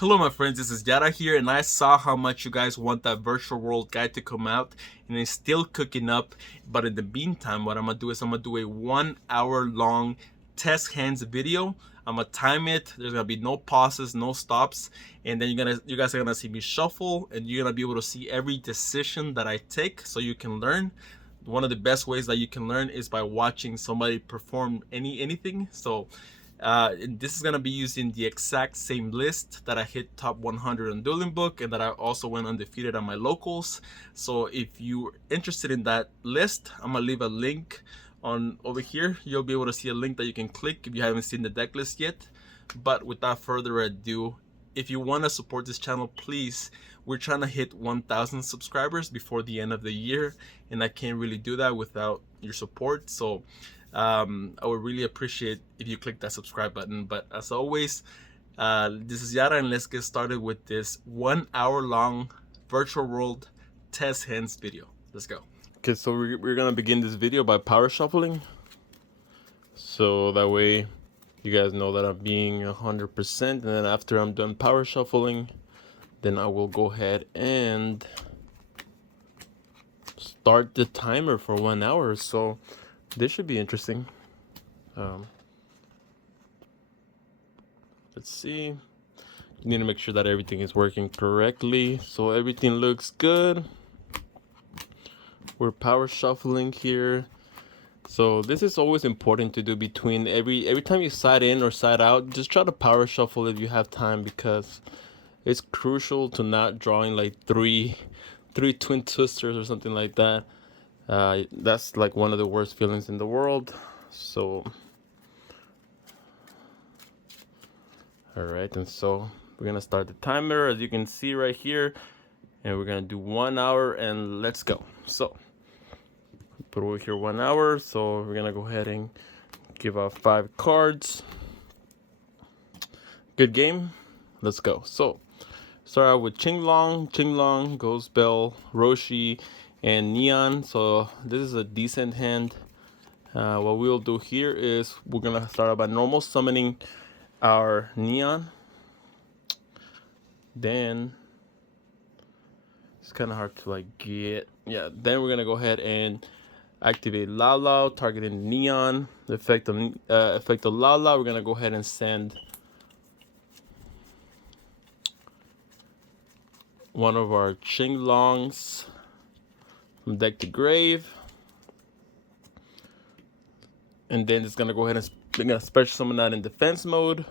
Hello my friends, this is Yara here, and I saw how much you guys want that virtual world guide to come out, and it's still cooking up. But in the meantime, what I'm gonna do is I'm gonna do a 1 hour long test hands video. I'm gonna time it. There's gonna be no pauses, no stops, and then you guys are gonna see me shuffle, and you're gonna be able to see every decision that I take, so you can learn. One of the best ways that you can learn is by watching somebody perform anything. So this is going to be using the exact same list that I hit top 100 on Dueling Book, and that I also went undefeated on my locals. So if you're interested in that list, I'm going to leave a link on over here. You'll be able to see a link that you can click if you haven't seen the deck list yet. But without further ado, if you want to support this channel, please, we're trying to hit 1,000 subscribers before the end of the year, and I can't really do that without your support. So I would really appreciate if you click that subscribe button. But as always, this is Yara, and let's get started with this 1 hour long virtual world test hands video. Let's go. Okay, so we're gonna begin this video by power shuffling, so that way you guys know that I'm being 100%. And then after I'm done power shuffling, then I will go ahead and start the timer for 1 hour. So this should be interesting. Let's see. You need to make sure that everything is working correctly. So everything looks good. We're power shuffling here. So this is always important to do between every time you side in or side out. Just try to power shuffle if you have time, because it's crucial to not drawing like three twin twisters or something like that. That's like one of the worst feelings in the world. So all right, and so we're gonna start the timer, as you can see right here, and we're gonna do 1 hour, and let's go. So put over here 1 hour. So we're gonna go ahead and give out 5 cards. Good game. Let's go. So start out with Qinglong, Ghost Bell, Roshi, and Neon. So this is a decent hand. What we'll do here is we're gonna start out by normal summoning our Neon. Then it's kind of hard to like get. Yeah, then we're gonna go ahead and activate Lao, targeting Neon. The effect of Lao, we're gonna go ahead and send one of our Qinglongs from deck to grave, and then it's gonna go ahead and we're gonna special summon that in defense mode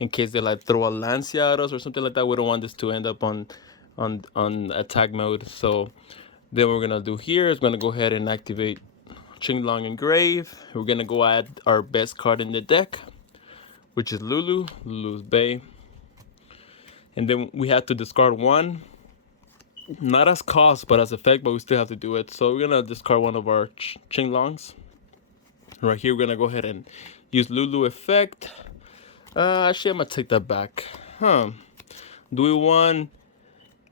in case they like throw a Lancia at us or something like that. We don't want this to end up on attack mode. So then what we're gonna do here is gonna go ahead and activate Qinglong and grave. We're gonna go add our best card in the deck, which is Lulu's Bay, and then we have to discard one, not as cost but as effect, but we still have to do it. So we're gonna discard one of our Qinglongs. Right here, we're gonna go ahead and use Lulu effect. Actually, I'm gonna take that back. Do we want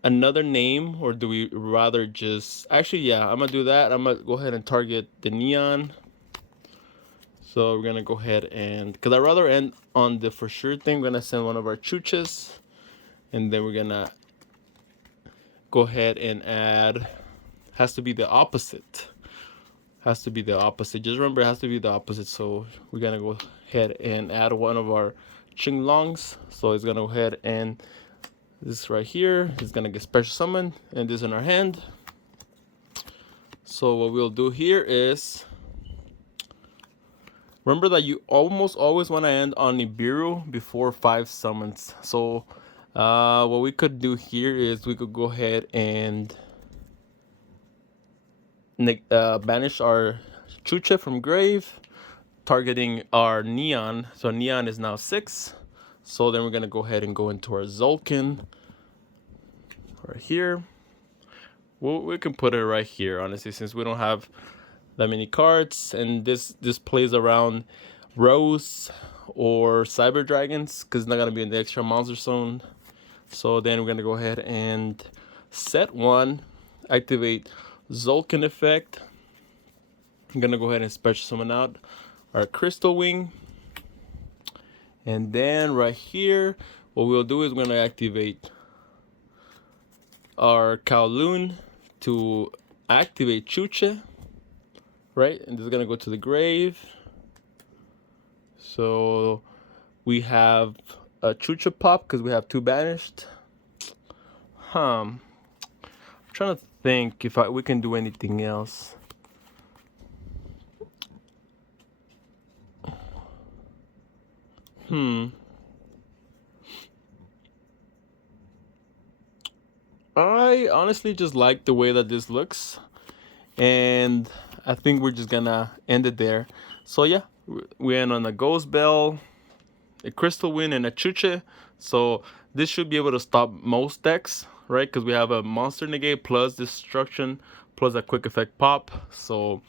another name, or do we rather just... Actually, yeah, I'm gonna do that. I'm gonna go ahead and target the Neon. So we're gonna go ahead and, because I'd rather end on the for sure thing, we're gonna send one of our Chuches, and then we're gonna go ahead and add, has to be the opposite. Has to be the opposite. Just remember, it has to be the opposite. So we're gonna go ahead and add one of our Qinglongs. So it's gonna go ahead and this right here is gonna get special summoned, and this in our hand. So what we'll do here is, remember that you almost always want to end on Nibiru before 5 summons. So what we could do here is we could go ahead and banish our Chuche from grave, targeting our Neon. So Neon is now 6. So then we're gonna go ahead and go into our Zolkin right here. Well, we can put it right here, honestly, since we don't have that many cards, and this plays around Rose or Cyber Dragons, because it's not gonna be in the extra monster zone. So then we're gonna go ahead and set one, activate Zolkin effect. I'm gonna go ahead and special summon out our Crystal Wing, and then right here what we'll do is we're gonna activate our Kowloon to activate Chuche, right? And this is gonna go to the grave. So we have a Chuche pop because we have 2 banished. I'm trying to think if we can do anything else. I honestly just like the way that this looks, and I think we're just gonna end it there. So yeah, we end on a Ghost Bell, a Crystal Wind, and a Chuche. So this should be able to stop most decks, right? Because we have a Monster Negate plus Destruction plus a Quick Effect Pop. So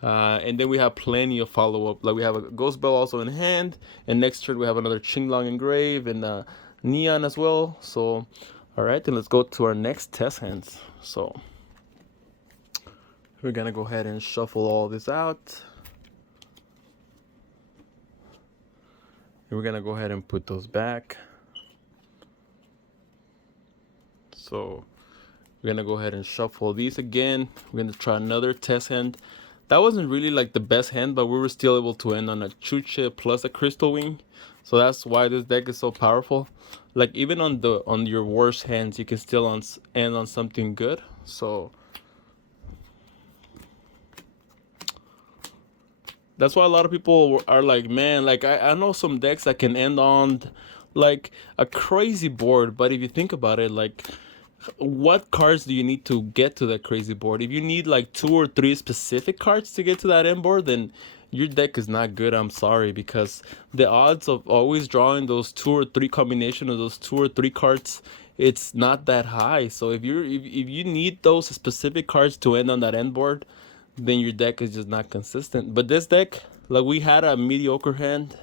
and then we have plenty of follow-up. Like we have a Ghost Bell also in hand, and next turn we have another Qinglong Engrave and Neon as well. So all right, then let's go to our next test hands. So we're gonna go ahead and shuffle all this out. And we're gonna go ahead and put those back. So we're gonna go ahead and shuffle these again. We're gonna try another test hand. That wasn't really like the best hand, but we were still able to end on a Chuche plus a Crystal Wing. So that's why this deck is so powerful. Like even on your worst hands, you can still end on something good. So that's why a lot of people are like, man, like I know some decks that can end on like a crazy board, but if you think about it, like what cards do you need to get to that crazy board? If you need like 2 or 3 specific cards to get to that end board, then your deck is not good. I'm sorry, because the odds of always drawing those 2 or 3 combination of those 2 or 3 cards, it's not that high. So if you need those specific cards to end on that end board, then your deck is just not consistent. But this deck, like we had a mediocre hand,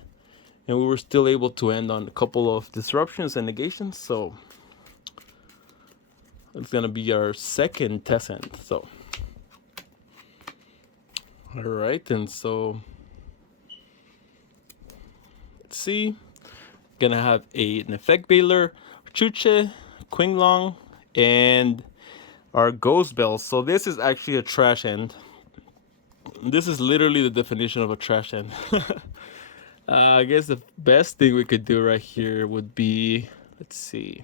and we were still able to end on a couple of disruptions and negations. So it's gonna be our second test hand. So all right, and so let's see. Gonna have an Effect Veiler, Chuche, Qinglong, and our Ghost Bell. So this is actually a trash hand. This is literally the definition of a trash hand. I guess the best thing we could do right here would be, let's see.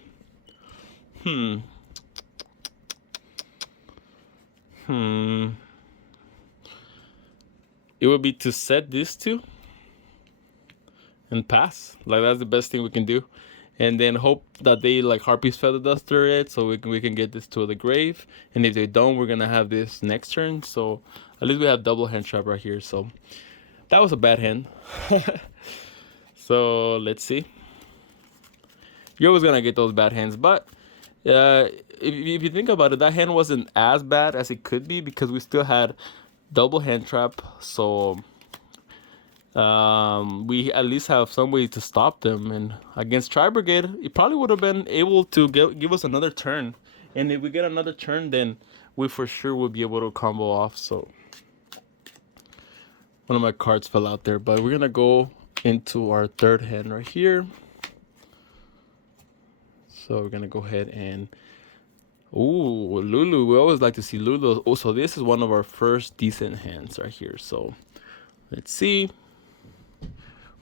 It would be to set these 2 and pass. Like that's the best thing we can do, and then hope that they like Harpy's Feather Duster it, so we can get this to the grave. And if they don't, we're gonna have this next turn. So at least we have double hand trap right here. So that was a bad hand. So let's see. You're always gonna get those bad hands, but if you think about it, that hand wasn't as bad as it could be because we still had double hand trap. So we at least have some way to stop them. And against Tri Brigade, it probably would have been able to give us another turn. And if we get another turn, then we for sure would be able to combo off. So one of my cards fell out there, but we're gonna go into our third hand right here. So we're gonna go ahead and Lulu. We always like to see Lulu. Oh, so this is one of our first decent hands right here. So let's see.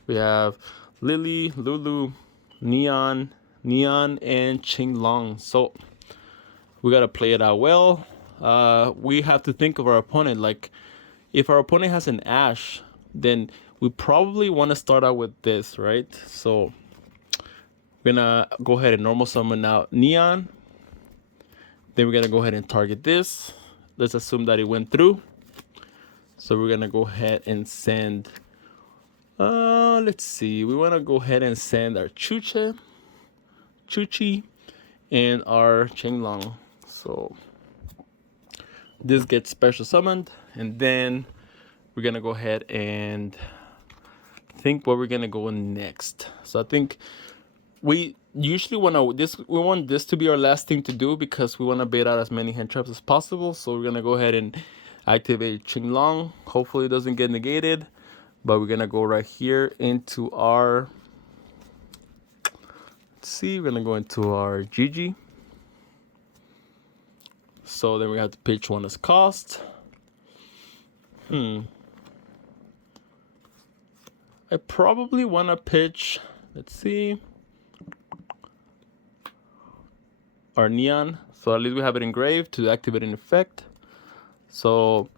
We have Lily, Lulu, Neon, and Qinglong. So we gotta play it out well. We have to think of our opponent. Like if our opponent has an Ash, then we probably want to start out with this, right? So we're gonna go ahead and normal summon out Neon. Then we're gonna go ahead and target this. Let's assume that it went through. So we're gonna go ahead and send. Let's see. We want to go ahead and send our Chuchi, and our Qinglong. So this gets special summoned, and then we're gonna go ahead and think what we're gonna go next. So I think we usually want this to be our last thing to do because we want to bait out as many hand traps as possible. So we're gonna go ahead and activate Qinglong. Hopefully it doesn't get negated, but we're gonna go right here into our, Let's see, we're gonna go into our GG. So then we have to pitch one as cost. I probably wanna pitch, let's see, our Neon. So at least we have it engraved to activate an effect. So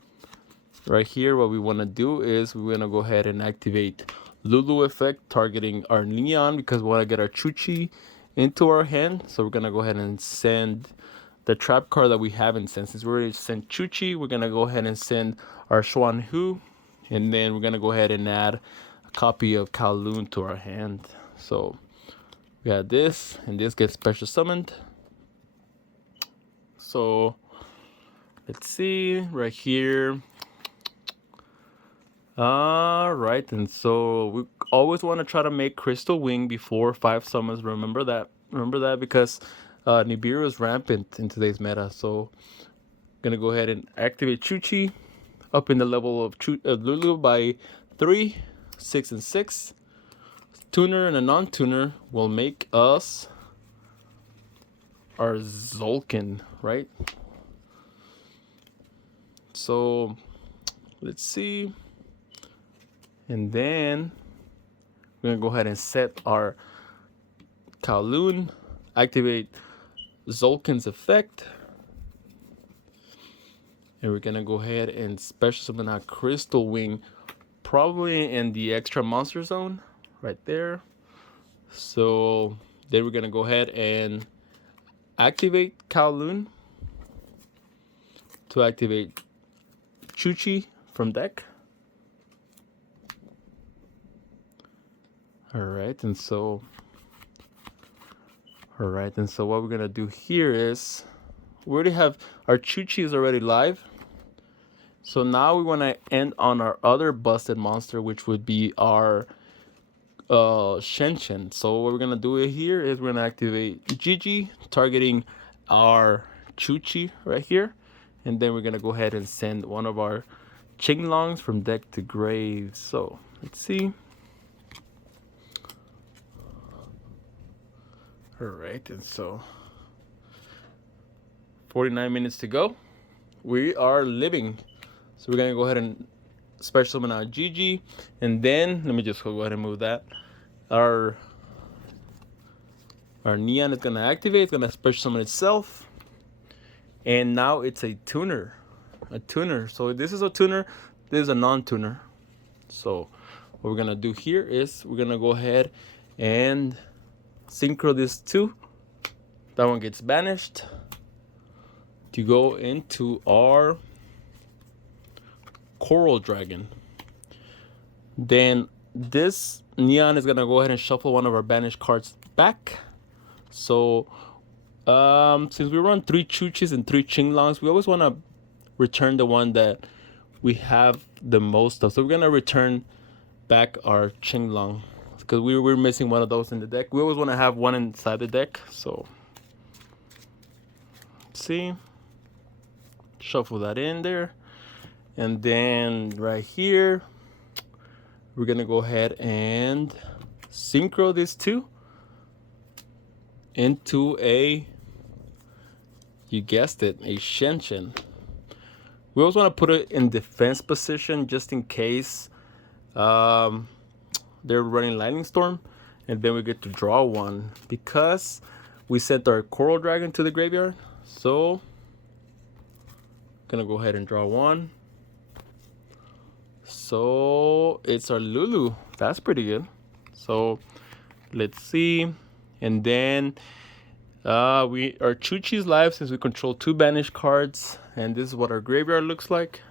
right here, what we want to do is we want to go ahead and activate Lulu effect, targeting our Neon because we want to get our Chuchi into our hand. So we're going to go ahead and send the trap card that we haven't sent. Since we already sent Chuchi, we're going to go ahead and send our Xuan Hu. And then we're going to go ahead and add a copy of Kowloon to our hand. So we got this, and this gets special summoned. So let's see right here. All right, and so we always want to try to make Crystal Wing before 5 summons. Remember that because Nibiru is rampant in today's meta. So I'm gonna go ahead and activate Chuchi up in the level of Lulu by 3, 6, and 6. Tuner and a non-tuner will make us our Zolkin, right? So let's see. And then we're gonna go ahead and set our Kowloon, activate Zolkin's effect. And we're gonna go ahead and special summon our Crystal Wing, probably in the extra monster zone, right there. So then we're gonna go ahead and activate Kowloon to activate Chuchi from deck. Alright, and so what we're gonna do here is we already have our Chuchi is already live. So now we want to end on our other busted monster, which would be our Shen. So what we're gonna do here is we're gonna activate GG, targeting our Chuchi right here, and then we're gonna go ahead and send one of our Qinglongs from deck to grave. So let's see. All right, and so 49 minutes to go. We are living. So we're gonna go ahead and special summon our GG, and then let me just go ahead and move that. Our Neon is gonna activate. It's gonna special summon itself, and now it's a tuner. So this is a tuner. This is a non-tuner. So what we're gonna do here is we're gonna go ahead and synchro this two. That one gets banished to go into our Coral Dragon. Then this Neon is gonna go ahead and shuffle one of our banished cards back. So since we run 3 Chuchis and 3 Qinglongs, we always want to return the one that we have the most of. So we're gonna return back our Qinglong because we're missing one of those in the deck. We always want to have one inside the deck. So let's see, shuffle that in there, and then right here we're gonna go ahead and synchro these two into a, you guessed it, a Shen. We always want to put it in defense position just in case they're running Lightning Storm, and then we get to draw one because we sent our Coral Dragon to the graveyard. So gonna go ahead and draw one. So it's our Lulu. That's pretty good. So let's see. And then our Chuchi's live since we control 2 banished cards, and this is what our graveyard looks like.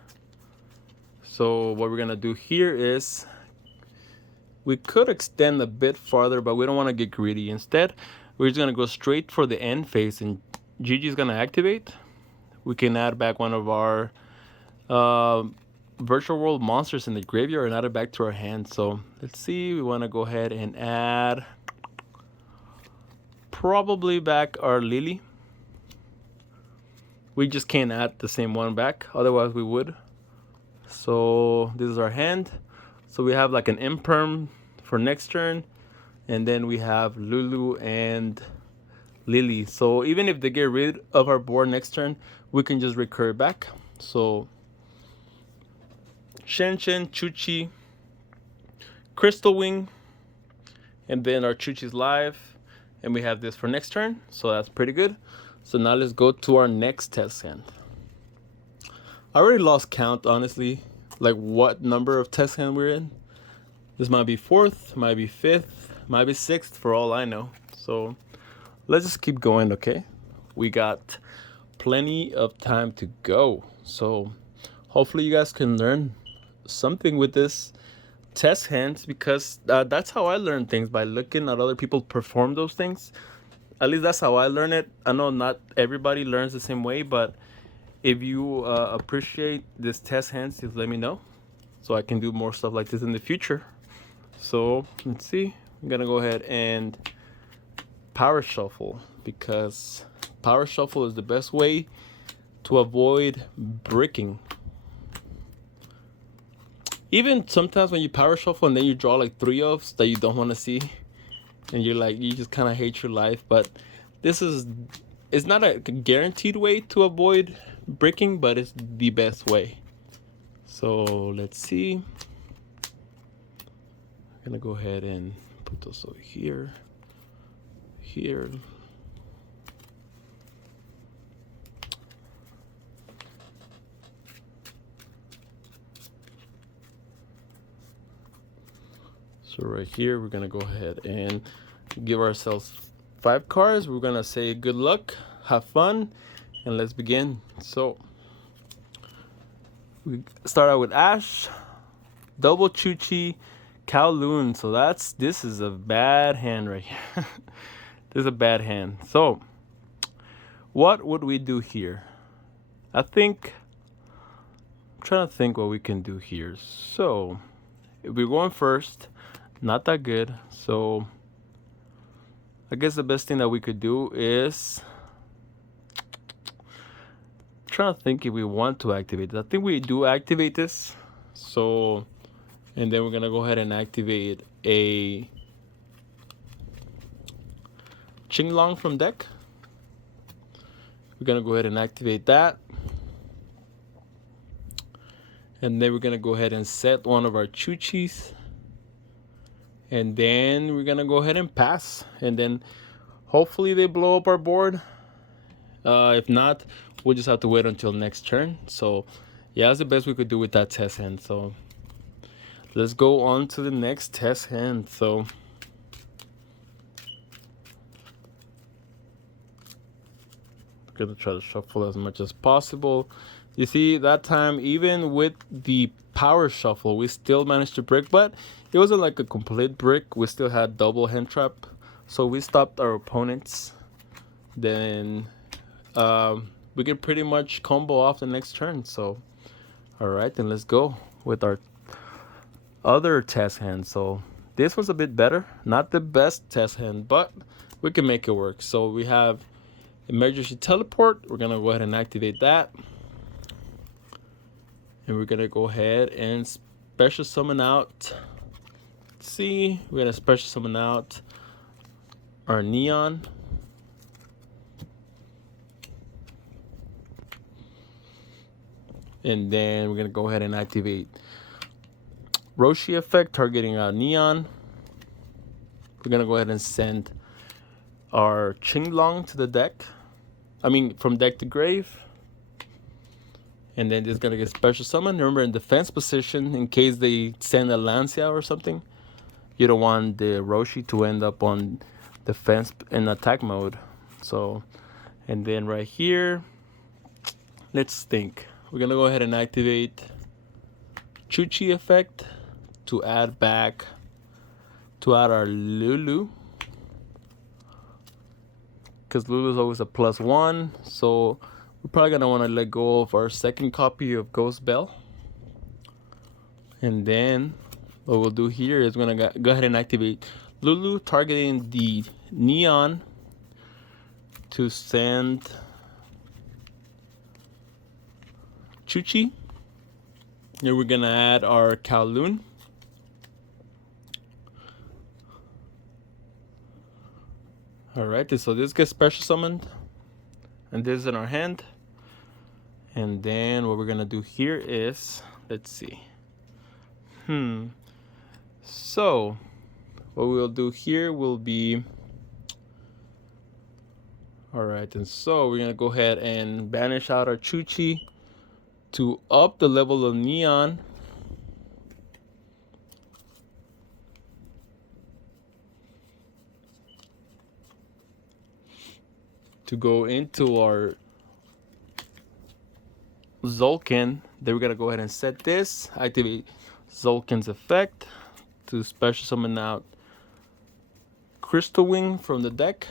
So what we're gonna do here is we could extend a bit farther, but we don't want to get greedy. Instead, we're just gonna go straight for the end phase, and Gigi's gonna activate. We can add back one of our virtual world monsters in the graveyard and add it back to our hand. So let's see, we want to go ahead and add probably back our Lily. We just can't add the same one back, otherwise we would. So this is our hand. So we have like an imperm for next turn, And then we have Lulu and Lily. So even if they get rid of our board next turn, we can just recur back. So Shen Shen, Chuchi, Crystal Wing, and then our Chuchi's live. And we have this for next turn. So that's pretty good. So now let's go to our next test hand. I already lost count, honestly, like what number of test hand we're in. This might be 4th, might be 5th, might be 6th for all I know. So let's just keep going, okay? We got plenty of time to go. So hopefully you guys can learn something with this test hands, because that's how I learn things, by looking at other people perform those things. At least that's how I learn it. I know not everybody learns the same way, but if you appreciate this test hands, just let me know so I can do more stuff like this in the future. So let's see. I'm gonna go ahead and power shuffle, because power shuffle is the best way to avoid bricking. Even sometimes when you power shuffle and then you draw like 3 offs that you don't want to see, and you're like, you just kind of hate your life. But this is, it's not a guaranteed way to avoid bricking, but it's the best way. So let's see. I'm gonna go ahead and put this over here, here. So right here, we're gonna go ahead and give ourselves 5 cards. We're gonna say good luck, have fun, and let's begin. So we start out with Ash, double Chuchi, Kowloon. So this is a bad hand right here. This is a bad hand. So what would we do here? I'm trying to think what we can do here. So if we're going first, not that good. So I guess the best thing that we could do is, trying to think if we want to activate this. I think we do activate this. So, and then we're gonna go ahead and activate a Qinglong from deck. We're gonna go ahead and activate that. And then we're gonna go ahead and set one of our Chuchis. And then we're gonna go ahead and pass. And then hopefully they blow up our board. If not, we'll just have to wait until next turn. So yeah, that's the best we could do with that test hand. So let's go on to the next test hand. So I'm gonna try to shuffle as much as possible. You see, that time, even with the power shuffle, we still managed to brick, but it wasn't like a complete brick. We still had double hand trap, so we stopped our opponents. Then we can pretty much combo off the next turn. So all right, then let's go with our other test hand. So this one's a bit better, not the best test hand, but we can make it work. So we have emergency teleport. We're gonna go ahead and activate that, and we're gonna go ahead and special summon out. Let's see, we're gonna special summon out our Neon. And then we're gonna go ahead and activate Roshi effect, targeting our Neon. We're gonna go ahead and send our Qinglong to the deck. I mean, from deck to grave. And then this is gonna get special summon. Remember, in defense position, in case they send a Lancia or something, you don't want the Roshi to end up on defense in attack mode. So, and then right here, let's think. We're gonna go ahead and activate Chuchi effect to add our Lulu, because Lulu is always a +1. So we're probably gonna want to let go of our second copy of Ghost Bell. And then what we'll do here is we're gonna go ahead and activate Lulu, targeting the Neon to send Chuchi. Here we're gonna add our Kowloon. Alright, so this gets special summoned, and this is in our hand. And then what we're gonna do here is, let's see. So what we'll do here will be, alright, and so we're gonna go ahead and banish out our Chuchi to up the level of Neon. To go into our Zolkin. Then we're gonna go ahead and set this, activate Zolkin's effect to special summon out Crystal Wing from the deck.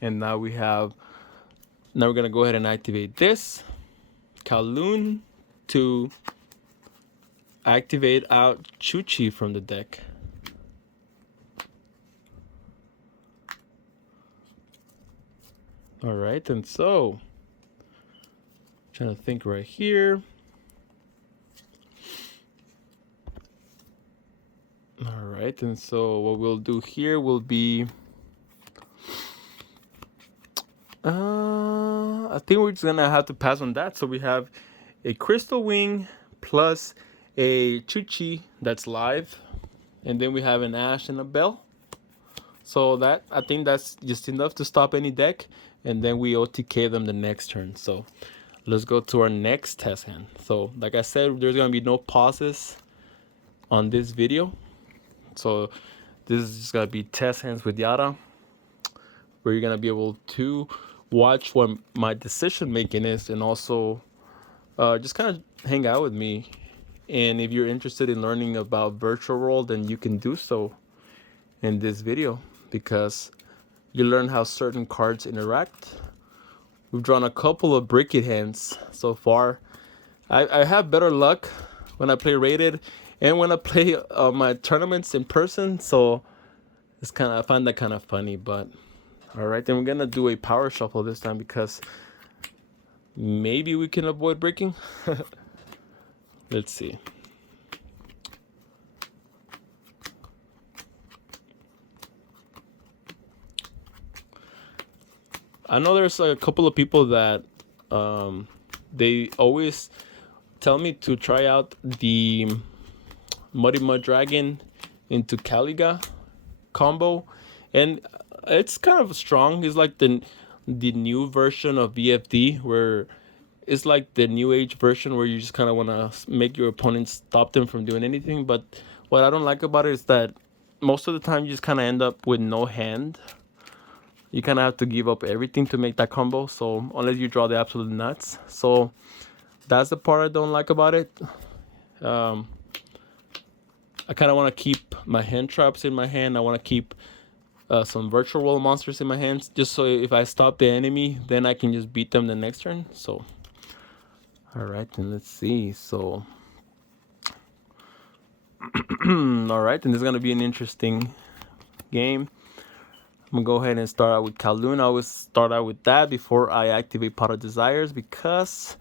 And now we're gonna go ahead and activate this Kowloon to activate out Chuchi from the deck. All right, and so trying to think right here. All right, and so what we'll do here will be, I think we're just gonna have to pass on that. So we have a Crystal Wing plus a Chuchi that's live, and then we have an Ash and a Bell. So that, I think that's just enough to stop any deck, and then we OTK them the next turn. So let's go to our next test hand. So like I said, there's gonna be no pauses on this video. So this is just gonna be test hands with Yara, where you're gonna be able to watch what my decision making is, and also just kind of hang out with me. And if you're interested in learning about Virtual World, then you can do so in this video, because you learn how certain cards interact. We've drawn a couple of Brickit hands so far. I have better luck when I play rated and when I play my tournaments in person, so it's I find that kind of funny. But all right, then we're gonna do a power shuffle this time, because maybe we can avoid breaking. Let's see. I know there's a couple of people that they always tell me to try out the Muddy Mud Dragon into Caliga combo, and it's kind of strong. It's like the new version of VFD, where it's like the new age version where you just kind of want to make your opponent stop them from doing anything. But what I don't like about it is that most of the time you just kind of end up with no hand. You kind of have to give up everything to make that combo, so unless you draw the absolute nuts. So that's the part I don't like about it. I kind of want to keep my hand traps in my hand. I want to keep some Virtual World monsters in my hands, just so if I stop the enemy, then I can just beat them the next turn. So all right, then let's see. So all right, and this is gonna be an interesting game. I'm gonna go ahead and start out with Kowloon. I always start out with that before I activate Pot of Desires, because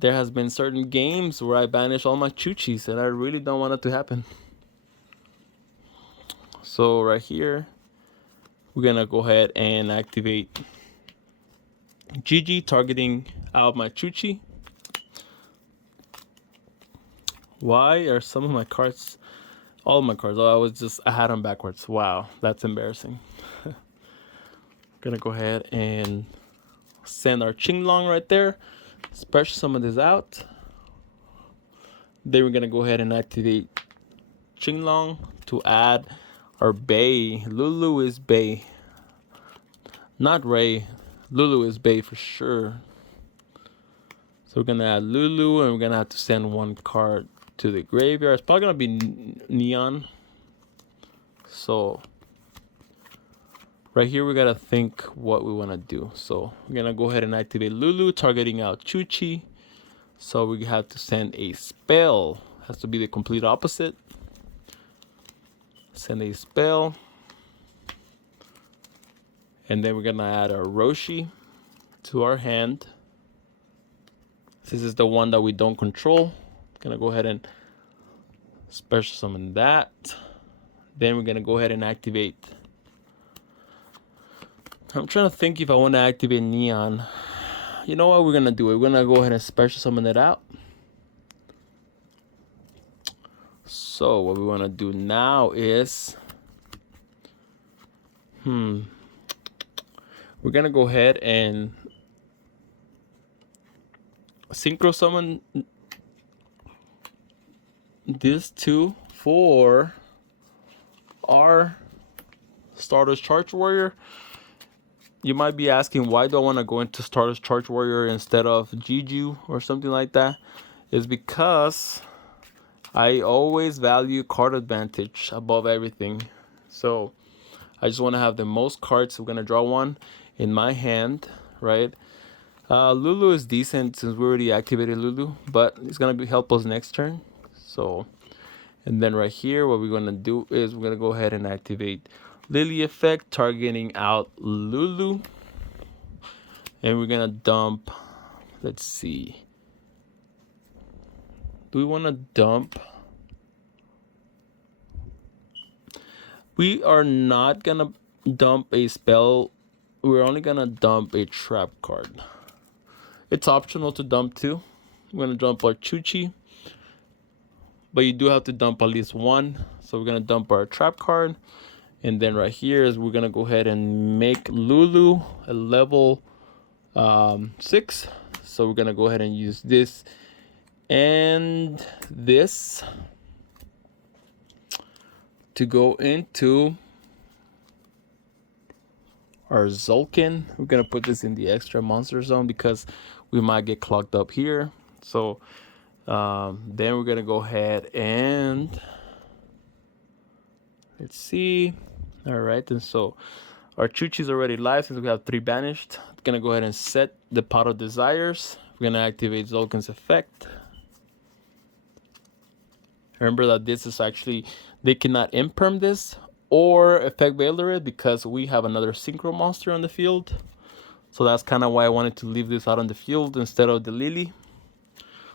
there has been certain games where I banish all my Chuchis, and I really don't want it to happen. So right here, we're gonna go ahead and activate GG, targeting out my Chuchi. Why are some of my cards, all of my cards, I had them backwards. Wow, that's embarrassing. Gonna go ahead and send our Qinglong right there, special summon this out. Then we're gonna go ahead and activate Qinglong to add our Bay. Lulu is Bay, not Ray. Lulu is Bay for sure. So we're gonna add Lulu, and we're gonna have to send one card to the graveyard. It's probably gonna be Neon. So right here we gotta think what we want to do. So we're gonna go ahead and activate Lulu, targeting out Chuchi. So we have to send a spell. Has to be the complete opposite. Send a spell, and then we're gonna add our Roshi to our hand. This is the one that we don't control. Gonna go ahead and special summon that. Then we're gonna go ahead and activate I'm trying to think if I want to activate Neon. You know what we're gonna do? We're gonna go ahead and special summon it out. So what we want to do now is, we're gonna go ahead and synchro summon these two for our Stardust Charge Warrior. You might be asking, why do I want to go into Stardust Charge Warrior instead of Juju or something like that? It's because I always value card advantage above everything. So I just want to have the most cards. We're going to draw one in my hand, right? Lulu is decent since we already activated Lulu, but it's going to help us next turn. So, and then right here, what we're going to do is we're going to go ahead and activate Lily effect, targeting out Lulu. And we're going to dump, let's see. Do we want to dump? We are not going to dump a spell. We're only going to dump a trap card. It's optional to dump two. I'm going to dump our Chuchi. But you do have to dump at least one. So we're going to dump our trap card. And then right here is we're going to go ahead and make Lulu a level 6. So we're going to go ahead and use this and this to go into our Zulkin. We're going to put this in the extra monster zone because we might get clogged up here. So then we're going to go ahead and let's see. All right, and so our Chuchi is already live since we have 3 banished. I'm going to go ahead and set the Pot of Desires. We're going to activate Zulkin's effect. Remember that this is actually, they cannot imperm this or effect Veiler it because we have another synchro monster on the field. So that's kind of why I wanted to leave this out on the field instead of the Lily.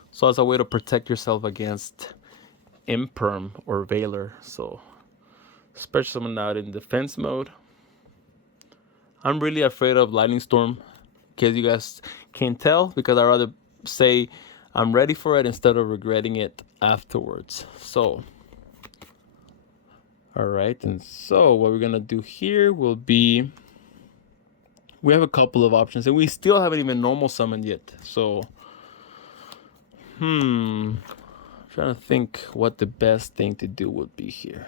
So as a way to protect yourself against imperm or Veiler. So special summon out in defense mode. I'm really afraid of Lightning Storm, in case you guys can't tell, because I'd rather say I'm ready for it instead of regretting it afterwards. So, all right, and so what we're gonna do here will be, we have a couple of options, and we still haven't even normal summoned yet. So, I'm trying to think what the best thing to do would be here.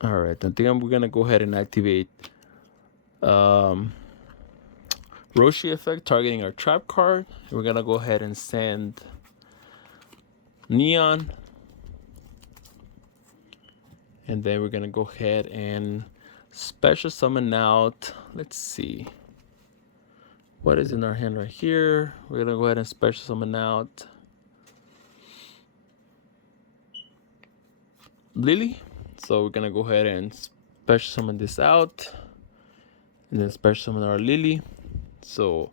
All right, I think we're gonna go ahead and activate Roshi effect, targeting our trap card. We're gonna go ahead and send Neon, and then we're gonna go ahead and special summon out. Let's see what is in our hand right here. We're gonna go ahead and special summon out Lily. So we're gonna go ahead and special summon this out, and then special summon our Lily. So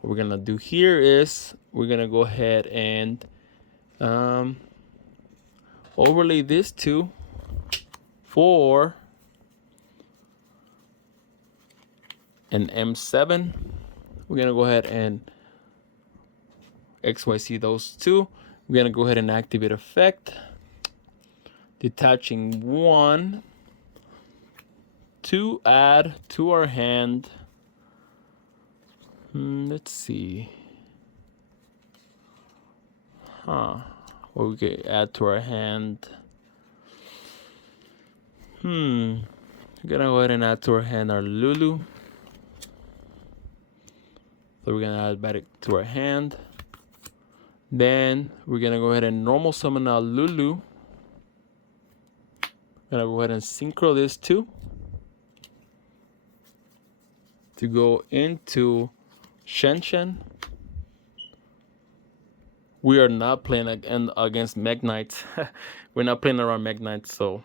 what we're gonna do here is we're gonna go ahead and overlay this two for an M7. We're gonna go ahead and XYZ those two. We're gonna go ahead and activate effect, detaching one to add to our hand. Let's see. What we can add to our hand. We're gonna go ahead and add to our hand our Lulu. So we're gonna add back to our hand. Then we're gonna go ahead and normal summon our Lulu. Gonna go ahead and synchro this two to go into Shen Shen. We are not playing against Meg Knights. We're not playing around Meg Knights. So,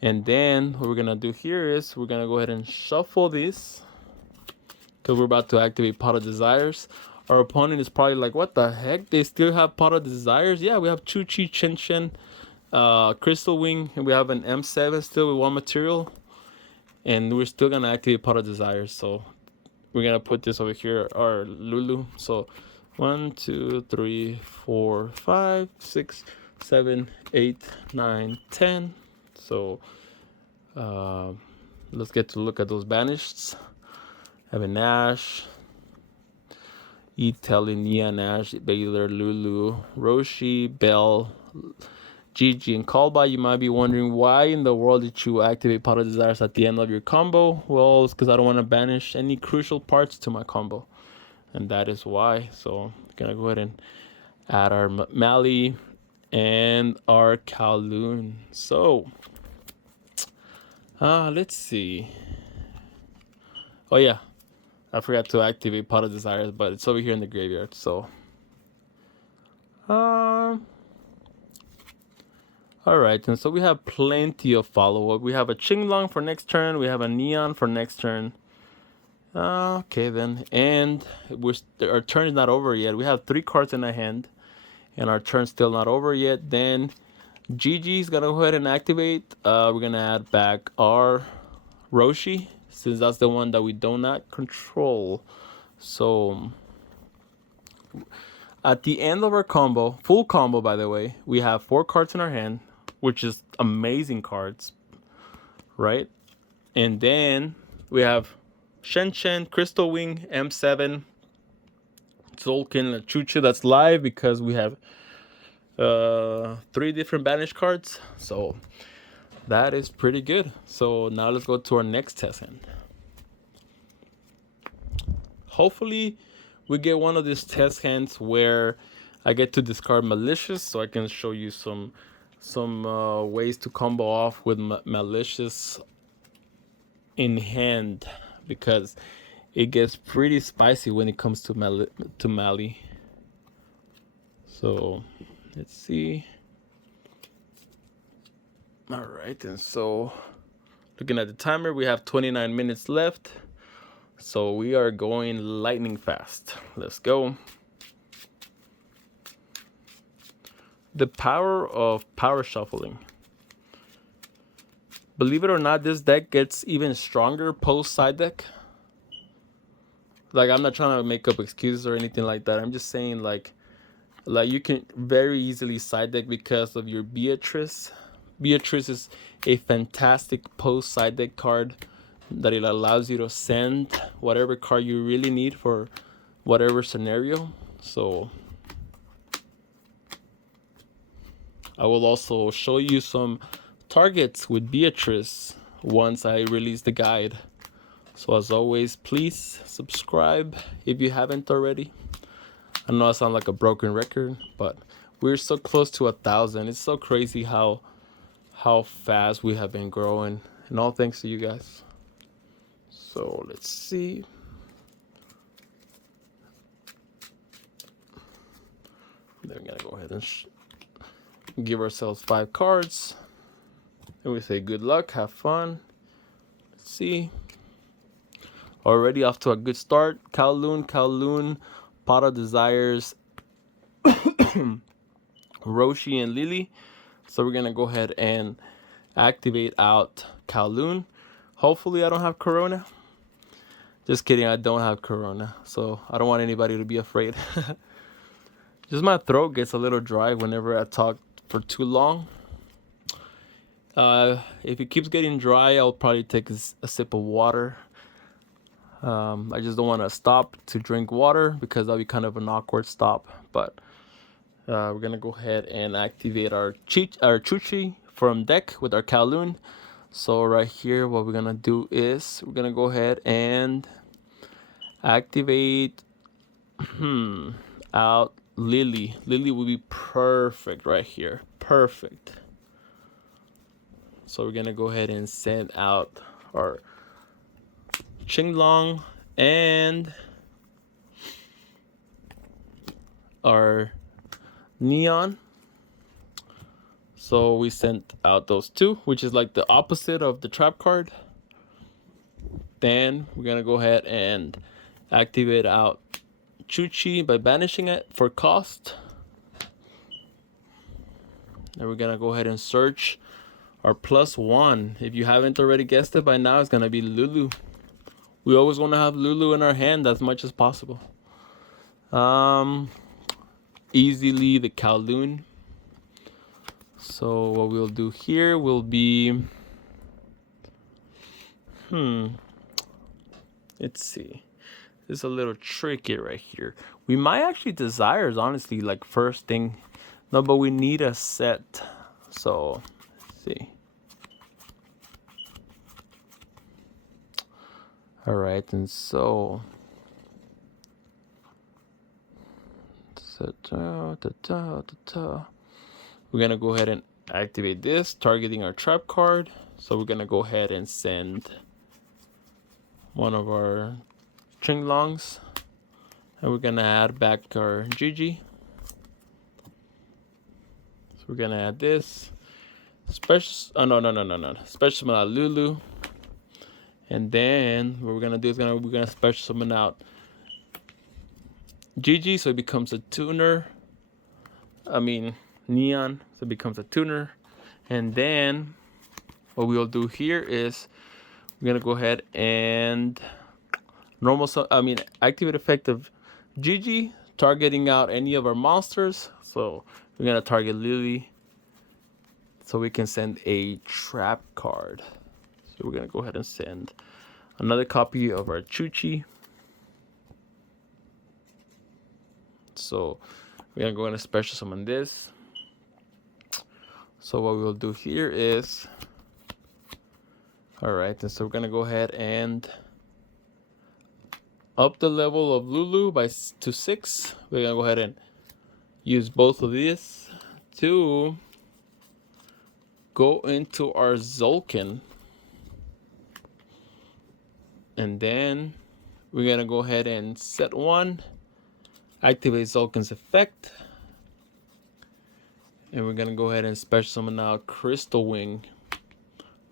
and then what we're gonna do here is we're gonna go ahead and shuffle this because we're about to activate Pot of Desires. Our opponent is probably like, what the heck? They still have Pot of Desires? Yeah, we have Chu-Chi, Chen, Crystal Wing, and we have an M7 still with one material. And we're still going to activate Pot of Desires. So we're going to put this over here, our Lulu. So 1, 2, 3, 4, 5, 6, 7, 8, 9, 10. So let's get to look at those banished. Have a Nash, E-Telly, Nia, Nash, Baylor, Lulu, Roshi, Bell, Gigi, and Kalba. You might be wondering, why in the world did you activate Pot of Desires at the end of your combo? Well, it's because I don't want to banish any crucial parts to my combo. And that is why. So I'm going to go ahead and add our Mali and our Kowloon. So, let's see. Oh, yeah. I forgot to activate Pot of Desires, but it's over here in the graveyard. So, all right, and so we have plenty of follow-up. We have a Qinglong for next turn. We have a Neon for next turn. Okay, then. And our turn is not over yet. We have 3 cards in our hand, and our turn's still not over yet. Then Gigi's going to go ahead and activate. We're going to add back our Roshi, since that's the one that we do not control. So at the end of our combo, full combo by the way, we have 4 cards in our hand, which is amazing cards, right? And then we have Shen, Crystal Wing, M7, Zolkin, Chuchu. That's live because we have 3 different banished cards. So that is pretty good. So now let's go to our next test hand. Hopefully we get one of these test hands where I get to discard Malicious, so I can show you some ways to combo off with Malicious in hand, because it gets pretty spicy when it comes to Mali. So let's see. All right, and so looking at the timer, we have 29 minutes left. So we are going lightning fast. Let's go. The power of power shuffling. Believe it or not, this deck gets even stronger post side deck. Like, I'm not trying to make up excuses or anything like that. I'm just saying, like you can very easily side deck because of your Beatrice. Beatrice is a fantastic post side deck card that it allows you to send whatever card you really need for whatever scenario. So I will also show you some targets with Beatrice once I release the guide. So as always, please subscribe if you haven't already. I know I sound like a broken record, but we're so close to 1,000. It's so crazy how fast we have been growing, and all thanks to you guys. So let's see. Then we're gonna go ahead and give ourselves 5 cards. And we say good luck, have fun. Let's see. Already off to a good start. Kowloon, Pot of Desires, Roshi, and Lily. So we're gonna go ahead and activate out Kowloon. Hopefully I don't have Corona. Just kidding, I don't have Corona. So I don't want anybody to be afraid. Just my throat gets a little dry whenever I talk for too long. If it keeps getting dry, I'll probably take a sip of water. I just don't want to stop to drink water because that'll be kind of an awkward stop. But we're gonna go ahead and activate our Chu-Chi from deck with our Kowloon. So right here, what we're gonna do is we're gonna go ahead and activate out Lily. Lily will be perfect right here. Perfect. So we're gonna go ahead and send out our Qinglong and our Neon. So we sent out those 2, which is like the opposite of the trap card. Then we're gonna go ahead and activate out Chuchi by banishing it for cost. And we're gonna go ahead and search our +1. If you haven't already guessed it by now, it's gonna be Lulu. We always want to have Lulu in our hand as much as possible. Easily the Kowloon. So what we'll do here will be, let's see. This is a little tricky right here. We might actually Desires, honestly, like first thing. No, but we need a set. So, let's see. All right, and so we're gonna go ahead and activate this, targeting our trap card. So we're gonna go ahead and send one of our Tringlongs, and we're gonna add back our Gigi. So we're gonna add this special. Oh no! Special summon out Lulu, and then what we're gonna do is we're gonna special summon out Gigi, so it becomes a tuner. I mean Neon, so it becomes a tuner. And then what we'll do here is we're gonna go ahead and activate effect of Gigi, targeting out any of our monsters. So we're gonna target Lily, so we can send a trap card. So we're gonna go ahead and send another copy of our Chuchi. So we're gonna go ahead and special summon this. So what we'll do here is, all right, and so we're gonna go ahead and up the level of Lulu to 6. We're gonna go ahead and use both of these to go into our Zolkin, and then we're gonna go ahead and set 1, activate Zolkin's effect, and we're gonna go ahead and special summon out Crystal Wing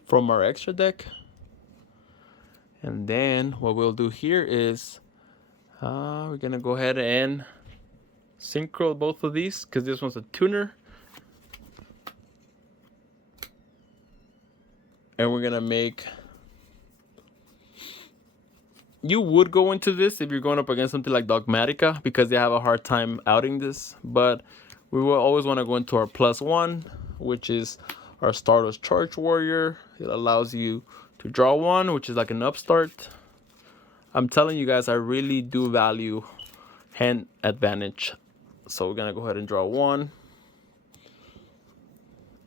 from our extra deck. And then what we'll do here is we're gonna go ahead and synchro both of these, because this one's a tuner, and we're gonna make, you would go into this if you're going up against something like Dogmatica, because they have a hard time outing this, but we will always want to go into our +1, which is our Stardust Charge Warrior. It allows you to draw 1, which is like an upstart. I'm telling you guys, I really do value hand advantage. So we're gonna go ahead and draw 1.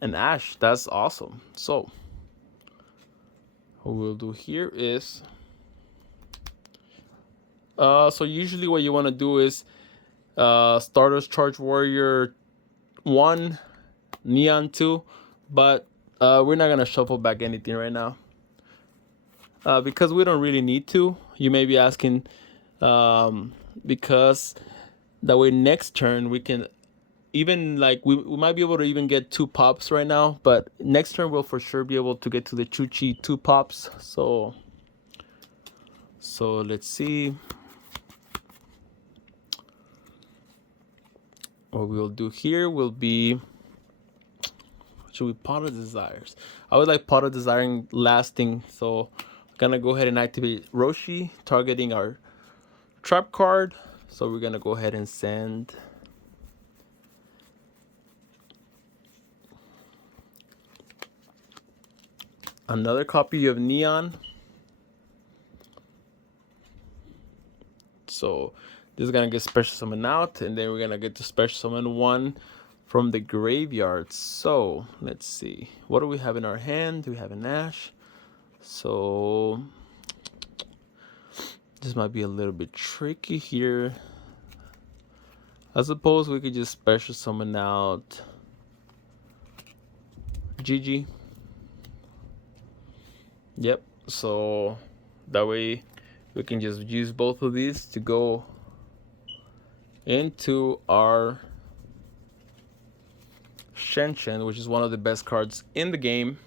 And Ash, that's awesome. So what we'll do here is, so usually what you want to do is Stardust Charge Warrior 1, Neon 2, but we're not gonna shuffle back anything right now, because we don't really need to. You may be asking, because that way next turn we can even, like, we might be able to even get 2 pops right now, but next turn we'll for sure be able to get to the Chuchi 2 pops. So let's see. What we'll do here will be, should we Pot of Desires? I would like Pot of Desiring lasting, so I'm gonna go ahead and activate Roshi, targeting our trap card. So we're gonna go ahead and send another copy of Neon. So this is gonna get special summon out, and then we're gonna get to special summon 1 from the graveyard. So let's see, what do we have in our hand? Do we have an Ash? So this might be a little bit tricky here. I suppose we could just special summon out Gigi. Yep, so that way we can just use both of these to go into our Shen Shen, which is one of the best cards in the game.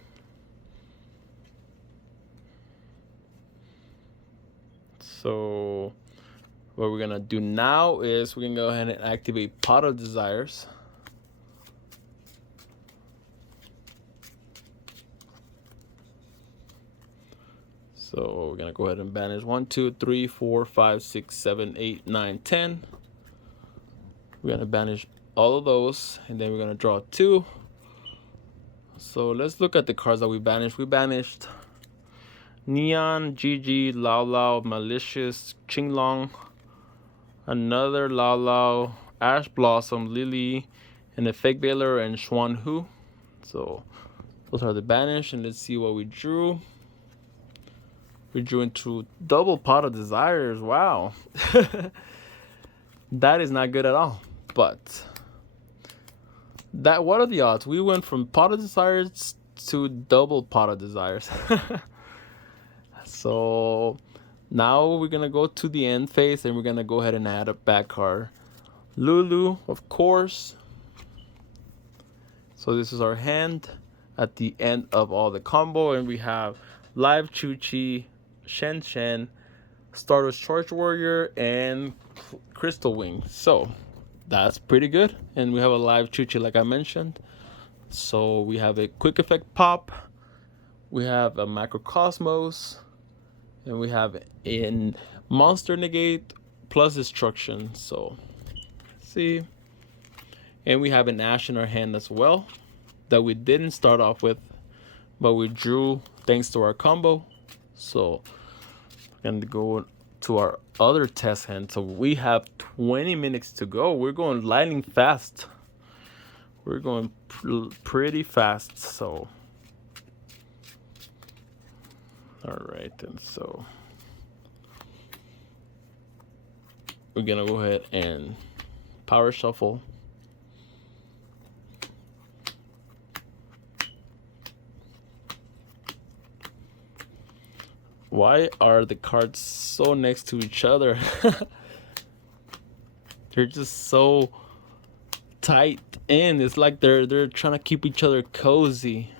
So What we're gonna do now is we're gonna go ahead and activate Pot of Desires. So we're gonna go ahead and banish 1, 2, 3, 4, 5, 6, 7, 8, 9, 10. We're gonna banish all of those, and then we're gonna draw 2. So let's look at the cards that we banished. We banished Neon, Gigi, Lao Lao, Malicious, Qinglong, another Lao Lao, Ash Blossom, Lily, and the Fake Baylor, and Xuan Hu. So those are the banished, and let's see what we drew. We drew into double Pot of Desires. Wow. That is not good at all. But what are the odds? We went from Pot of Desires to double Pot of Desires. So now we're gonna go to the end phase, and we're gonna go ahead and add a back card. Lulu, of course. So this is our hand at the end of all the combo, and we have Live Chuchi, Shen Shen, Stardust Charge Warrior, and Crystal Wing. So that's pretty good. And we have a Live Chuchi, like I mentioned. So we have a Quick Effect Pop, we have a Macrocosmos, and we have in Monster Negate plus Destruction. So see, and we have an Ash in our hand as well that we didn't start off with, but we drew thanks to our combo. So we're going to go to our other test hand. So we have 20 minutes to go. We're going lightning fast. We're going pretty fast. So all right, and so we're gonna go ahead and power shuffle. Why are the cards so next to each other? They're just so tight in. It's like they're trying to keep each other cozy.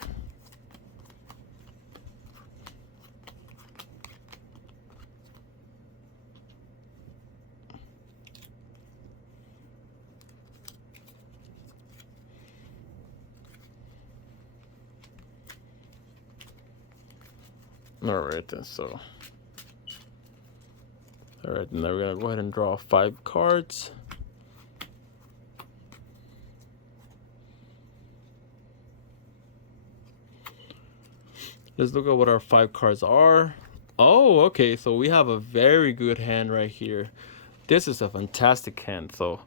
All right, then so. All right, now we're gonna go ahead and draw 5 cards. Let's look at what our 5 cards are. Oh, okay, so we have a very good hand right here. This is a fantastic hand. So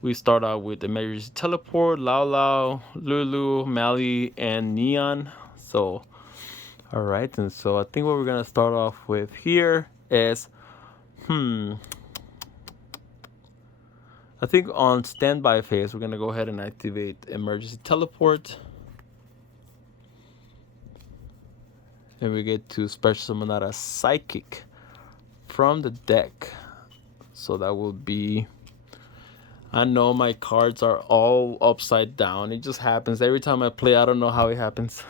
we start out with Emergency Teleport, Lao Lao, Lulu, Mali, and Neon. So all right, and so I think what we're gonna start off with here is, I think on standby phase, we're gonna go ahead and activate Emergency Teleport. And we get to special summon out a Psychic from the deck. So that will be, I know my cards are all upside down. It just happens every time I play. I don't know how it happens.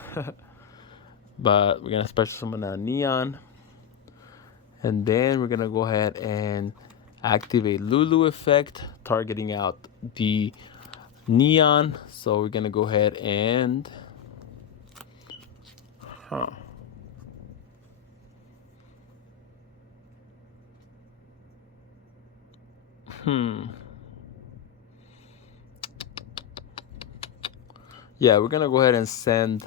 But we're gonna special summon a Neon, and then we're gonna go ahead and activate Lulu effect, targeting out the Neon. So we're gonna go ahead and yeah, we're gonna go ahead and send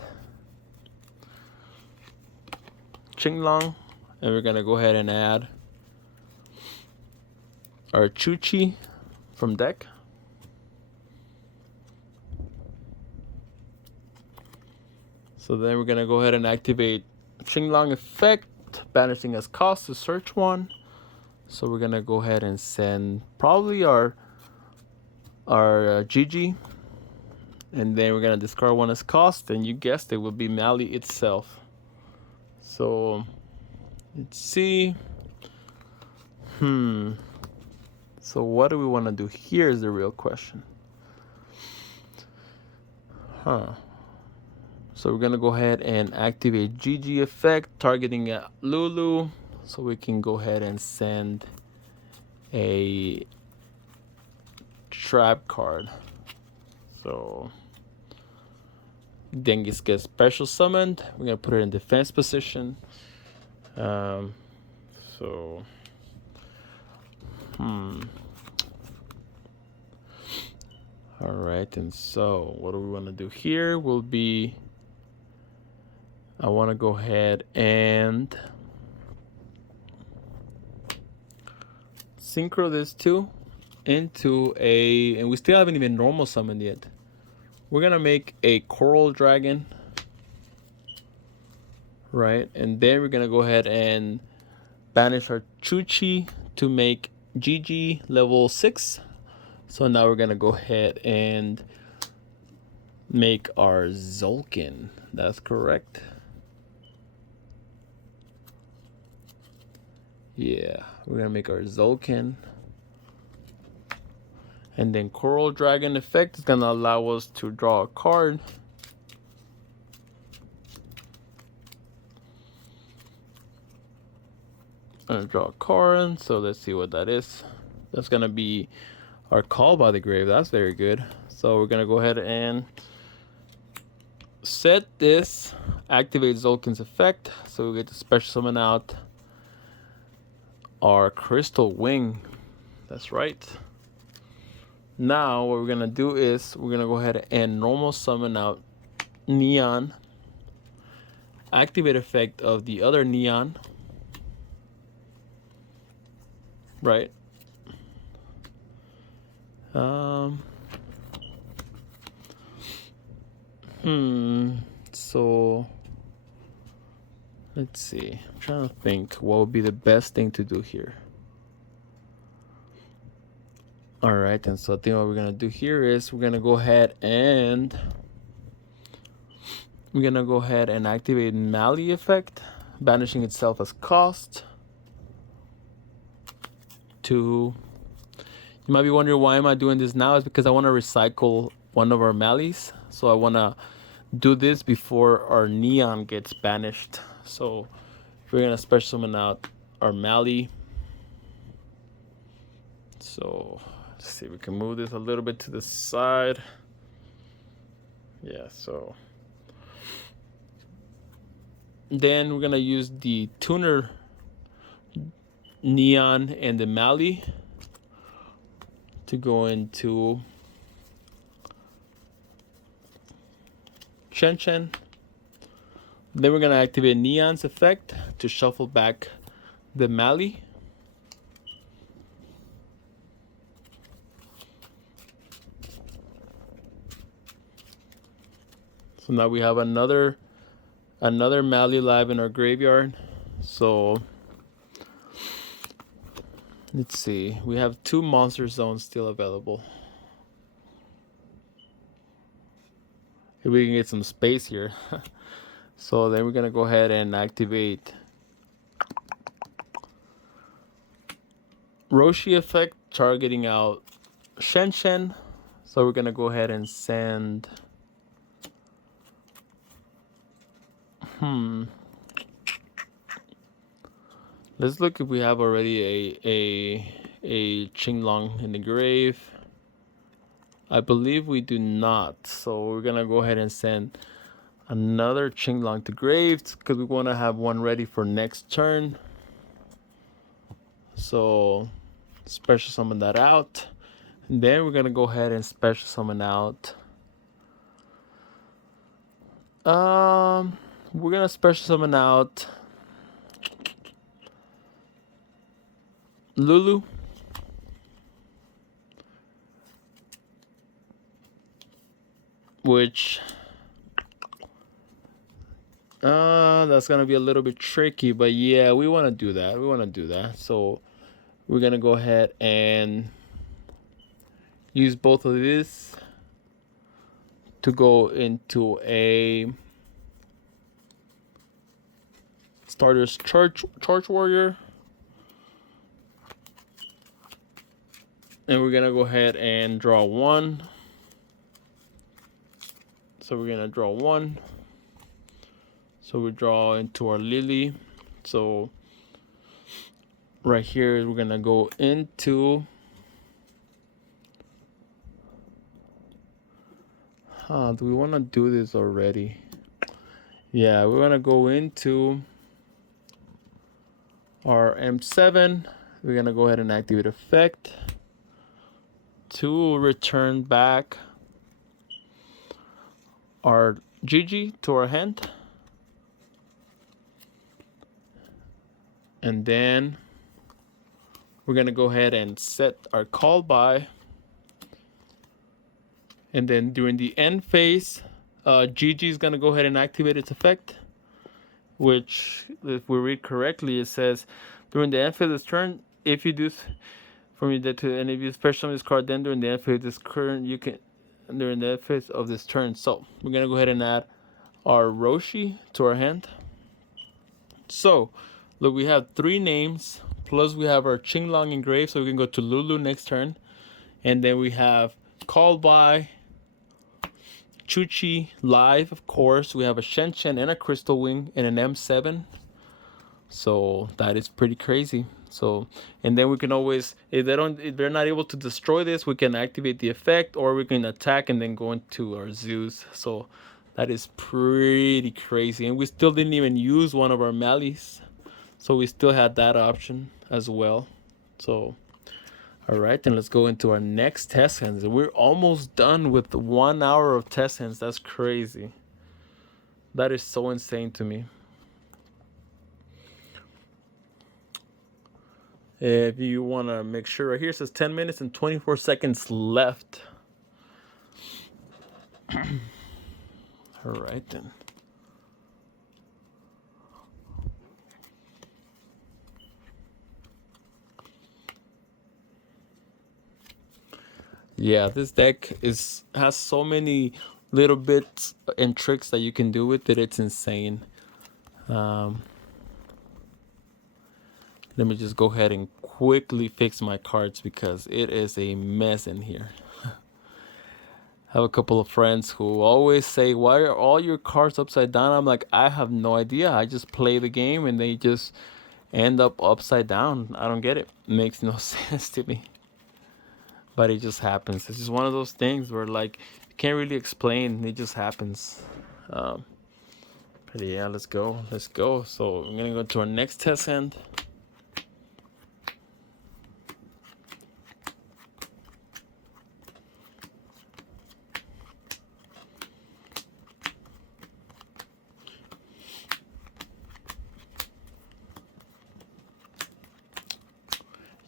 Qinglong, and we're gonna go ahead and add our Chuchi from deck. So then we're gonna go ahead and activate Qinglong effect, banishing as cost to search one. So we're gonna go ahead and send probably our Gigi, and then we're gonna discard one as cost, and you guessed it, will be Mali itself. So let's see. So what do we want to do here is the real question. So we're gonna go ahead and activate Gigi effect, targeting at Lulu. So we can go ahead and send a trap card. So Dengis gets special summoned. We're gonna put it in defense position. So all right, and so what do we want to do here will be, I want to go ahead and synchro this two into a, and we still haven't even normal summoned yet. We're gonna make a coral dragon, right? And then we're gonna go ahead and banish our Chuchi to make GG level 6. So now we're gonna go ahead and make our Zolkin. That's correct. Yeah, we're gonna make our Zolkin. And then Coral Dragon effect is gonna allow us to draw a card. I'm gonna draw a card, so let's see what that is. That's gonna be our Call by the Grave. That's very good. So we're gonna go ahead and set this, activate Zolkin's effect, so we get to special summon out our Crystal Wing. That's right. Now what we're gonna do is we're gonna go ahead and normal summon out Neon, activate effect of the other Neon, right? So let's see. I'm trying to think what would be the best thing to do here. All right, and so I think what we're gonna do here is we're gonna go ahead and activate Mali effect, banishing itself as cost. You might be wondering, why am I doing this now? It's because I want to recycle one of our Malis. So I want to do this before our Neon gets banished. So we're gonna special summon out our Mali. So let's see if we can move this a little bit to the side. Yeah, so then we're gonna use the tuner Neon and the Mali to go into Chen Chen. Then we're gonna activate Neon's effect to shuffle back the Mali. So now we have another Mali live in our graveyard. So let's see, we have 2 monster zones still available. If we can get some space here. So then we're gonna go ahead and activate Roshi effect, targeting out Shen Shen. So we're gonna go ahead and send let's look if we have already a Qinglong in the grave. I believe we do not. So we're gonna go ahead and send another Qinglong to graves because we want to have one ready for next turn. So special summon that out. And then we're gonna go ahead and special summon out. We're gonna special summon out Lulu. Which that's gonna be a little bit tricky, but yeah, we want to do that. So we're gonna go ahead and use both of these to go into a starter's charge warrior, and we're gonna go ahead and draw 1. So we're gonna draw 1. So we draw into our Lily. So right here, we're gonna go into do we want to do this already? Yeah, we're gonna go into our M7. We're gonna go ahead and activate effect to return back our GG to our hand. And then we're gonna go ahead and set our call by. And then during the end phase, GG is gonna go ahead and activate its effect, which, if we read correctly, it says during the end phase of this turn, if you do from your deck to any of you special this card, then during the end phase of this current, you can during the end phase of this turn. So we're gonna go ahead and add our Roshi to our hand. So look, we have 3 names, plus we have our Qinglong engraved, so we can go to Lulu next turn. And then we have Called By, Chuchi live, of course. We have a Shen Shen and a Crystal Wing and an M7. So that is pretty crazy. So, and then we can always, if they're not able to destroy this, we can activate the effect, or we can attack and then go into our Zeus. So that is pretty crazy. And we still didn't even use one of our Mallies, so we still had that option as well. So all right, then let's go into our next test hands. We're almost done with 1 hour of test hands. That's crazy. That is so insane to me. If you want to make sure, right here it says 10 minutes and 24 seconds left. All right, then. Yeah, this deck has so many little bits and tricks that you can do with it. It's insane. Let me just go ahead and quickly fix my cards because it is a mess in here. I have a couple of friends who always say, "Why are all your cards upside down?" I'm like, I have no idea. I just play the game and they just end up upside down. I don't get it. It makes no sense to me. But it just happens. It's just one of those things where, like, you can't really explain. It just happens. But yeah, let's go. Let's go. So I'm gonna go to our next test hand.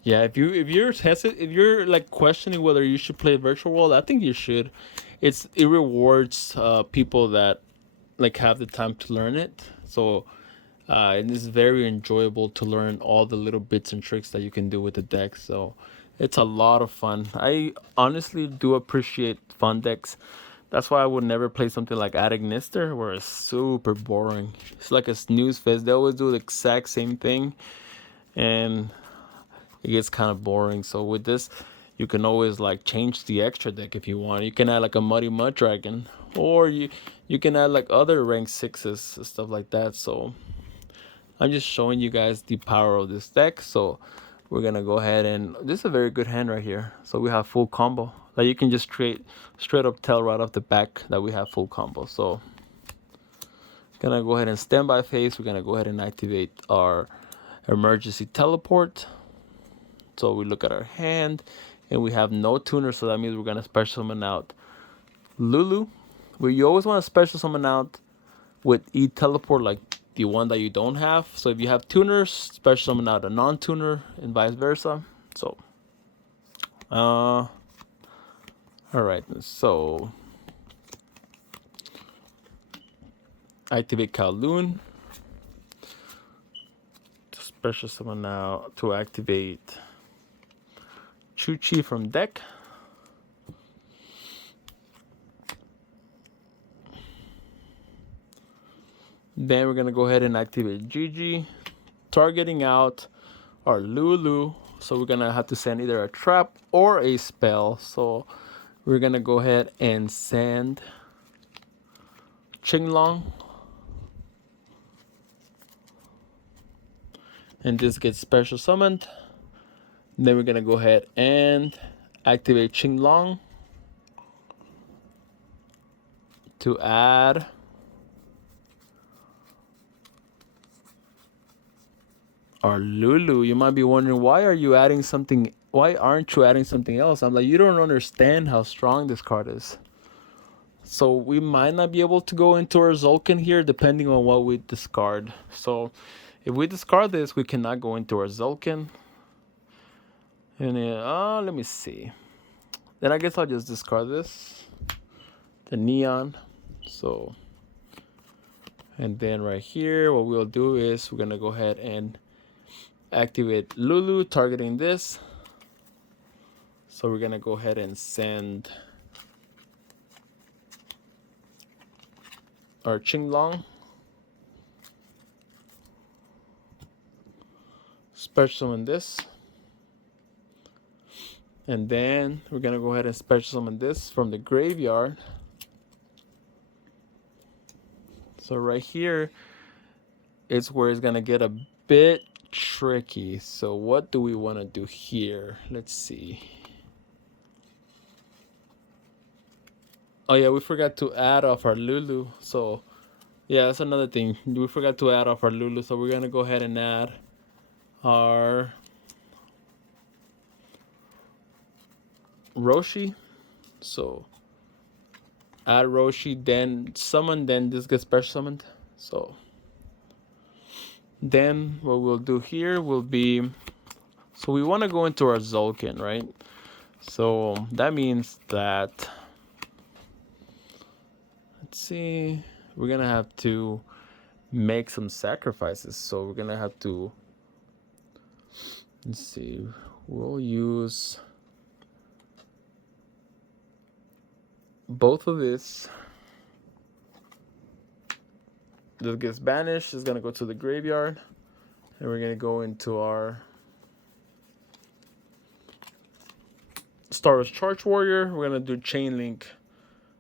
Yeah, if you're like questioning whether you should play Virtual World, I think you should. It rewards people that like have the time to learn it. So it is very enjoyable to learn all the little bits and tricks that you can do with the deck. So it's a lot of fun. I honestly do appreciate fun decks. That's why I would never play something like Adagnister, where it's super boring. It's like a snooze fest. They always do the exact same thing, and it gets kind of boring. So with this, you can always like change the extra deck if you want. You can add like a Muddy Mud Dragon, or you can add like other rank 6s, stuff like that. So I'm just showing you guys the power of this deck. So we're gonna go ahead, and this is a very good hand right here. So we have full combo. Like you can just straight up tell right off the back that we have full combo. So gonna go ahead and standby phase. We're gonna go ahead and activate our emergency teleport. So we look at our hand and we have no tuner, so that means we're gonna special summon out Lulu. Where you always want to special summon out with E-teleport, like the one that you don't have. So if you have tuners, special summon out a non-tuner and vice versa. So all right, so activate Kowloon. Special summon now to activate Chuchi from deck. Then we're gonna go ahead and activate GG, targeting out our Lulu. So we're gonna have to send either a trap or a spell. So we're gonna go ahead and send Qinglong. and this gets special summoned. Then we're gonna go ahead and activate Qinglong to add our Lulu. You might be wondering, why are you adding something? Why aren't you adding something else? I'm like, you don't understand how strong this card is. So we might not be able to go into our Zulkin here depending on what we discard. So if we discard this, we cannot go into our Zulkin. And then, let me see. Then I guess I'll just discard this, the Neon. So, and then right here, what we'll do is we're gonna go ahead and activate Lulu, targeting this. So we're gonna go ahead and send our Qinglong, special summon this, and then we're gonna go ahead and special summon this from the graveyard. So right here is where it's gonna get a bit tricky. So what do we want to do here? Let's see. Oh yeah, we forgot to add off our Lulu. So yeah, that's another thing. We forgot to add off our Lulu. So we're gonna go ahead and add our Roshi. So add Roshi, then summon, then this gets special summoned. So then what we'll do here will be, so we want to go into our Zulkin, right? So that means that, let's see, we're gonna have to make some sacrifices. So we're gonna have to, let's see, we'll use both of this. This gets banished. It's gonna go to the graveyard, and we're gonna go into our Star Wars Charge Warrior. We're gonna do Chain Link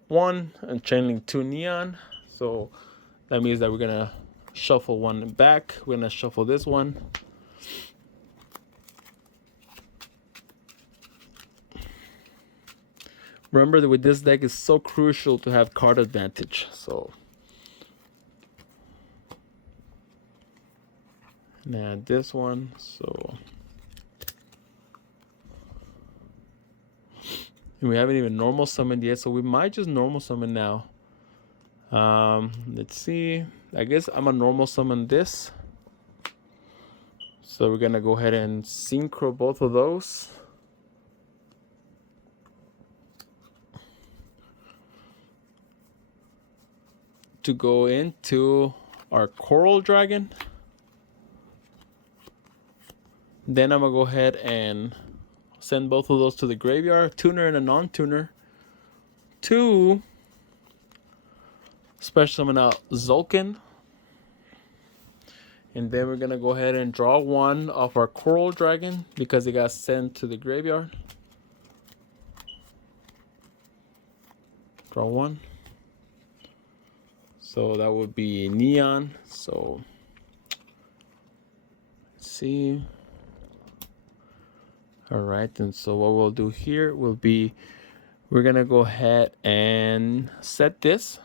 1 and Chain Link 2 Neon. So that means that we're gonna shuffle one back. We're gonna shuffle this one. Remember that with this deck, it's so crucial to have card advantage. So now this one. So and we haven't even normal summoned yet, so we might just normal summon now. Let's see. I guess I'm gonna normal summon this. So we're gonna go ahead and synchro both of those. To go into our Coral Dragon. Then I'm gonna go ahead and send both of those to the graveyard, tuner and a non-tuner, to special summon out Zulkin. And then we're gonna go ahead and draw one of our Coral Dragon because it got sent to the graveyard. Draw one. So that would be Neon. So let's see. All right, and so what we'll do here will be, we're gonna go ahead and set this,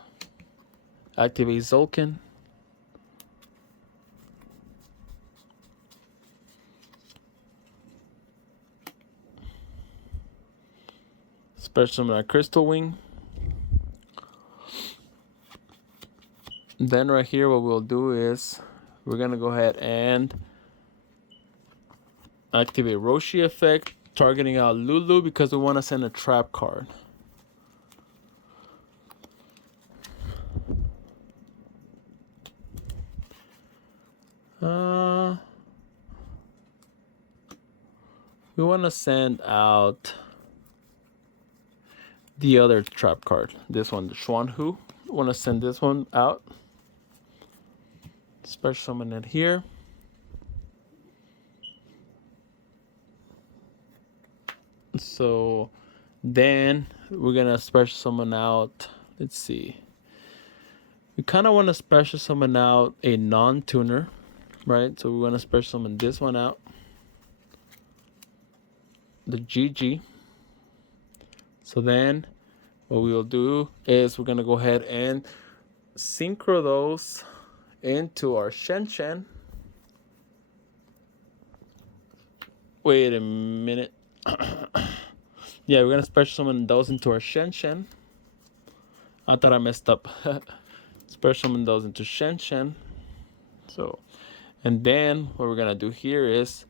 activate Zulkin. Special summon our Crystal Wing. Then right here, what we'll do is we're gonna go ahead and activate Roshi effect, targeting out Lulu because we want to send a trap card. We want to send out the other trap card. This one, the Xuanhu. We want to send this one out. Special summon it here. So then we're gonna special summon out, let's see, we kind of want to special summon out a non-tuner. right? So we want to special summon this one out, the GG. So then what we will do is we're gonna go ahead and synchro those into our Shen Shen. Wait a minute. Yeah, we're gonna special summon those into our Shen Shen. I thought I messed up. Special summon those into Shen Shen. So, and then what we're gonna do here is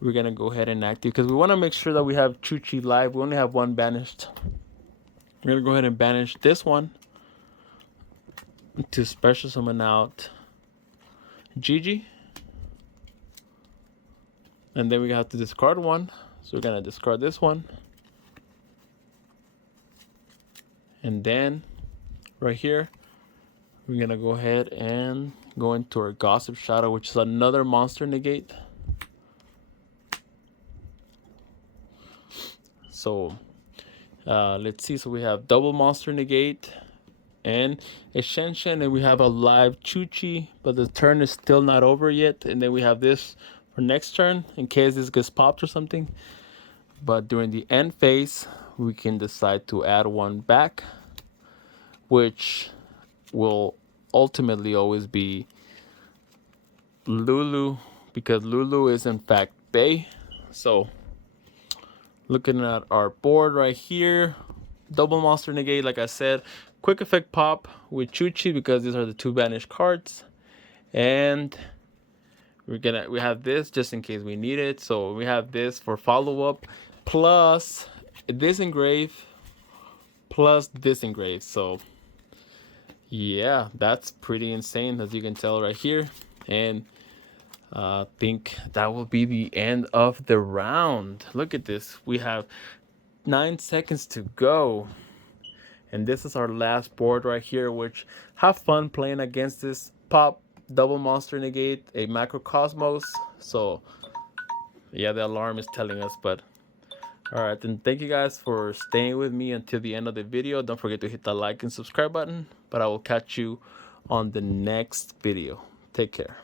we're gonna go ahead and activate, because we want to make sure that we have Chu-Chi live. We only have one banished. We're gonna go ahead and banish this one to special summon out Gigi, and then we have to discard one. So we're gonna discard this one, and then right here we're gonna go ahead and go into our Gossip Shadow, which is another monster negate. So let's see. So we have double monster negate and a Shen Shen, and we have a live Chu-Chi, but the turn is still not over yet. And then we have this for next turn in case this gets popped or something. But during the end phase, we can decide to add one back, which will ultimately always be Lulu, because Lulu is in fact Bay. So looking at our board right here, double monster negate, like I said, quick effect pop with Chu-Chi because these are the two banished cards, and we have this just in case we need it. So we have this for follow-up plus this engrave plus this engrave. So yeah, that's pretty insane, as you can tell right here. And I think that will be the end of the round. Look at this, we have 9 seconds to go, and this is our last board right here, which have fun playing against this pop double monster negate, a Macrocosmos. So yeah, the alarm is telling us. But all right, then thank you guys for staying with me until the end of the video. Don't forget to hit the like and subscribe button, but I will catch you on the next video. Take care.